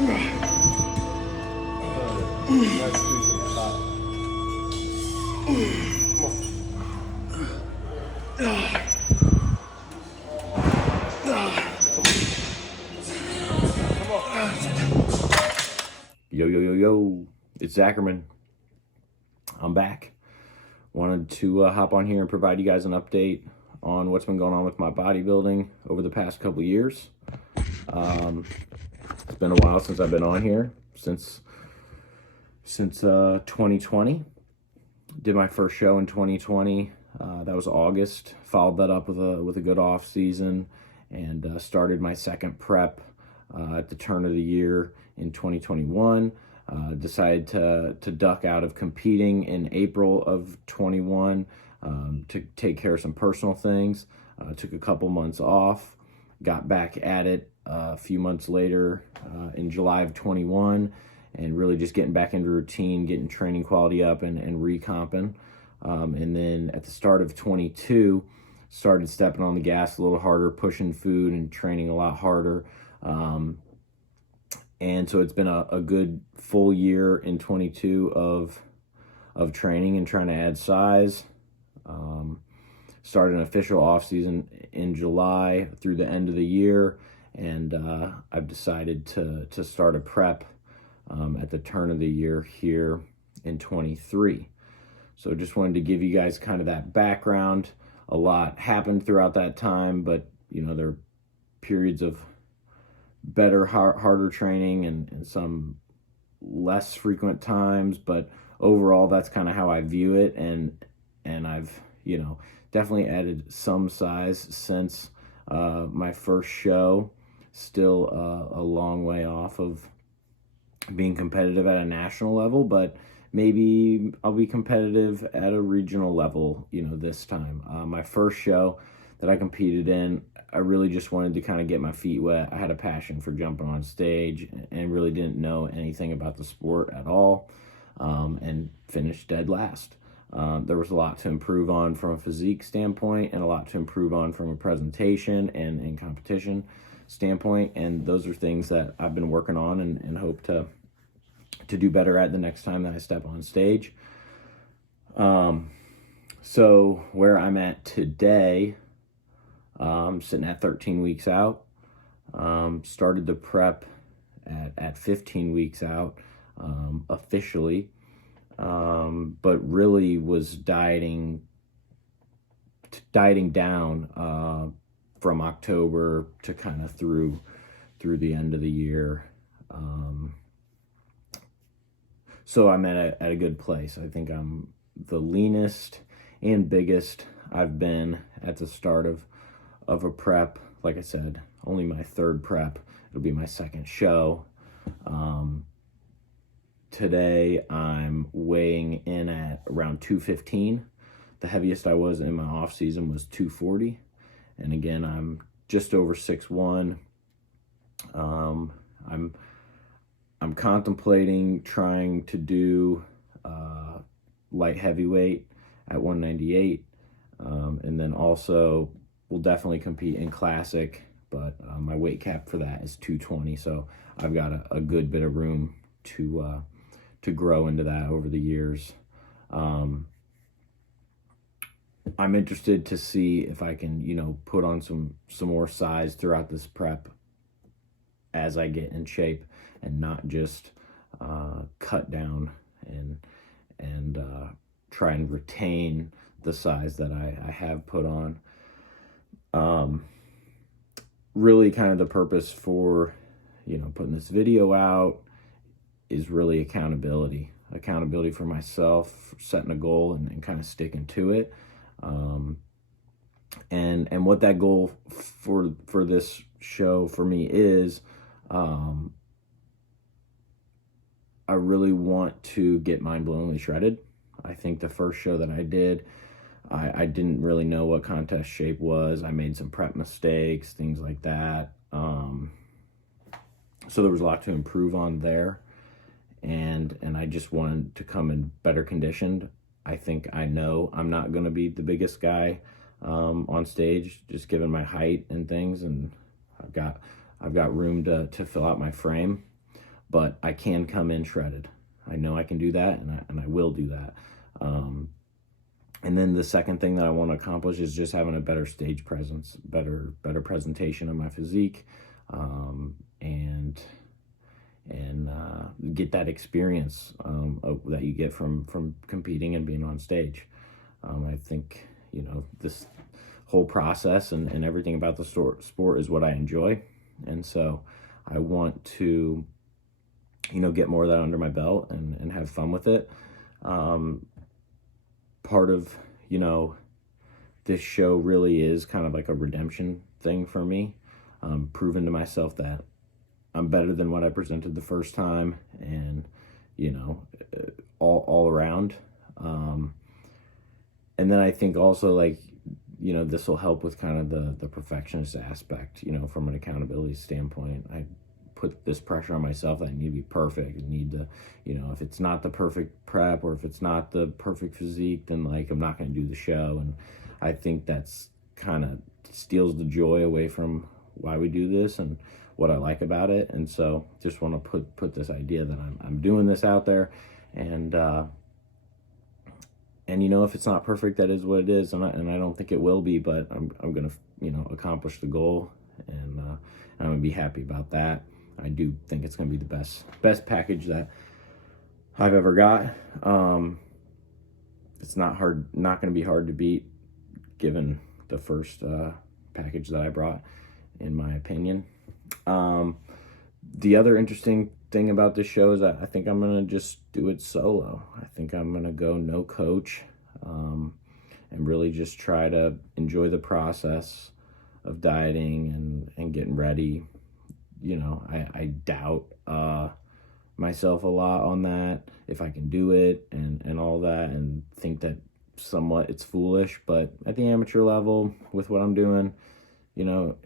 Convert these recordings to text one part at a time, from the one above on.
Let's do some top. Come on. Yo, yo, yo, yo, it's Zackerman. I'm back. Wanted to hop on here and provide you guys an update on what's been going on with my bodybuilding over the past couple of years. It's been a while since I've been on here, since 2020. Did my first show in 2020. That was August. Followed that up with a good off season, and started my second prep at the turn of the year in 2021. Decided to duck out of competing in April of 21 to take care of some personal things. Took a couple months off, got back at it a few months later in July of 21, and really just getting back into routine, getting training quality up and recomping. And then at the start of 22, started stepping on the gas a little harder, pushing food and training a lot harder. And so it's been a good full year in 22 of training and trying to add size. Started an official off season in July through the end of the year, and I've decided to start a prep at the turn of the year here in 23. So just wanted to give you guys kind of that background. A lot happened throughout that time, but you know, there are periods of better, harder training and some less frequent times, but overall that's kind of how I view it, and I've, you know, definitely added some size since my first show. Still a long way off of being competitive at a national level, but maybe I'll be competitive at a regional level, you know, this time. My first show that I competed in, I really just wanted to kind of get my feet wet. I had a passion for jumping on stage and really didn't know anything about the sport at all, and finished dead last. There was a lot to improve on from a physique standpoint and a lot to improve on from a presentation and competition standpoint, and those are things that I've been working on and hope to do better at the next time that I step on stage. So where I'm at today, sitting at 13 weeks out. Started the prep at 15 weeks out officially, but really was dieting down from October to kind of through the end of the year. So I'm at a good place. I think I'm the leanest and biggest I've been at the start of a prep. Like I said, only my third prep. It'll be my second show. Today I'm weighing in at around 215. The heaviest I was in my off season was 240. And again, I'm just over 6'1". I'm contemplating trying to do light heavyweight at 198, and then also will definitely compete in classic, but my weight cap for that is 220, so I've got a good bit of room to grow into that over the years. I'm interested to see if I can, you know, put on some more size throughout this prep as I get in shape, and not just cut down and try and retain the size that I have put on. Really kind of the purpose for, you know, putting this video out is really accountability for myself, setting a goal and kind of sticking to it. And what that goal for this show for me is, I really want to get mind-blowingly shredded. I think the first show that I did, I didn't really know what contest shape was. I made some prep mistakes, things like that. So there was a lot to improve on there. And I just wanted to come in better conditioned. I think I know I'm not going to be the biggest guy on stage, just given my height and things, and I've got room to fill out my frame. but I can come in shredded. I know I can do that, and I will do that. And then the second thing that I want to accomplish is just having a better stage presence, better presentation of my physique, and get that experience that you get from competing and being on stage. I think, you know, this whole process and everything about the sport is what I enjoy, and so I want to, you know, get more of that under my belt and have fun with it. Part of, you know, this show really is kind of like a redemption thing for me, proving to myself that I'm better than what I presented the first time, and, you know, all around. And then I think also, like, you know, this will help with kind of the perfectionist aspect, you know, from an accountability standpoint. I put this pressure on myself that I need to be perfect. I need to, you know, if it's not the perfect prep or if it's not the perfect physique, then, like, I'm not going to do the show. And I think that's kind of steals the joy away from why we do this and what I like about it. And so just want to put this idea that I'm doing this out there, and you know, if it's not perfect, that is what it is, and I don't think it will be, but I'm gonna, you know, accomplish the goal, and I'm gonna be happy about that. I do think it's gonna be the best package that I've ever got. It's not gonna be hard to beat, given the first package that I brought, in my opinion. The other interesting thing about this show is that I think I'm gonna just do it solo. I think I'm gonna go no coach, and really just try to enjoy the process of dieting and getting ready. You know, I doubt myself a lot on that, if I can do it and all that, and think that somewhat it's foolish. But at the amateur level, with what I'm doing, you know,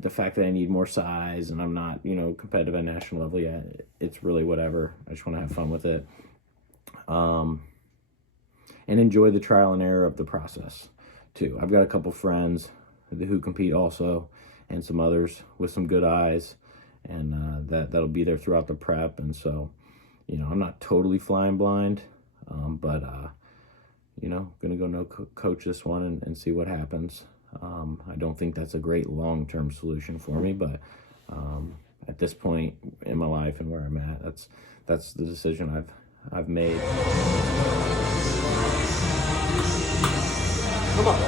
the fact that I need more size and I'm not, you know, competitive at national level yet, it's really whatever. I just want to have fun with it, and enjoy the trial and error of the process too. I've got a couple friends who compete also, and some others with some good eyes, and that'll be there throughout the prep. And so, you know, I'm not totally flying blind, but you know, gonna go no coach this one and see what happens. I don't think that's a great long-term solution for me, but at this point in my life and where I'm at, that's the decision I've made. Come on.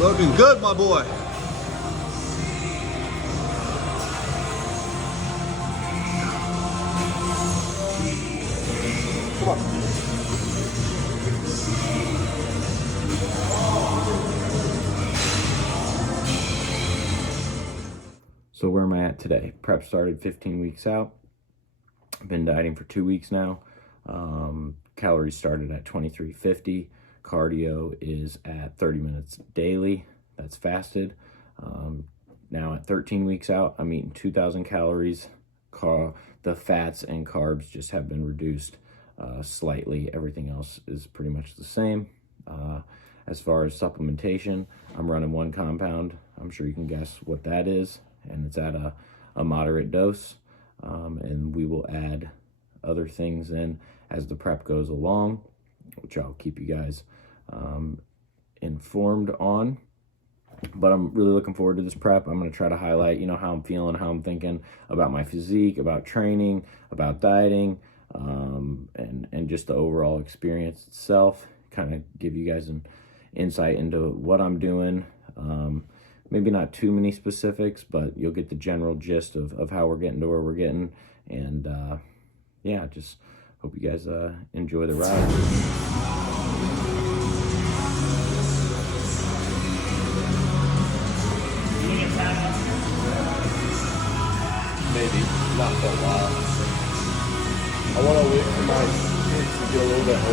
Looking good, my boy. Come on. So where am I at today? Prep started 15 weeks out. I've been dieting for 2 weeks now. Calories started at 2350. Cardio is at 30 minutes daily. That's fasted. Now at 13 weeks out, I'm eating 2,000 calories. The fats and carbs just have been reduced slightly. Everything else is pretty much the same. As far as supplementation, I'm running one compound. I'm sure you can guess what that is, and it's at a moderate dose. And we will add other things in as the prep goes along, which I'll keep you guys informed on. But I'm really looking forward to this prep. I'm going to try to highlight, you know, how I'm feeling, how I'm thinking about my physique, about training, about dieting, and just the overall experience itself. Kind of give you guys an insight into what I'm doing. Maybe not too many specifics, but you'll get the general gist of how we're getting to where we're getting. And yeah, just hope you guys enjoy the ride. Maybe, not for a while. I want to wait for my kids to get a little bit older.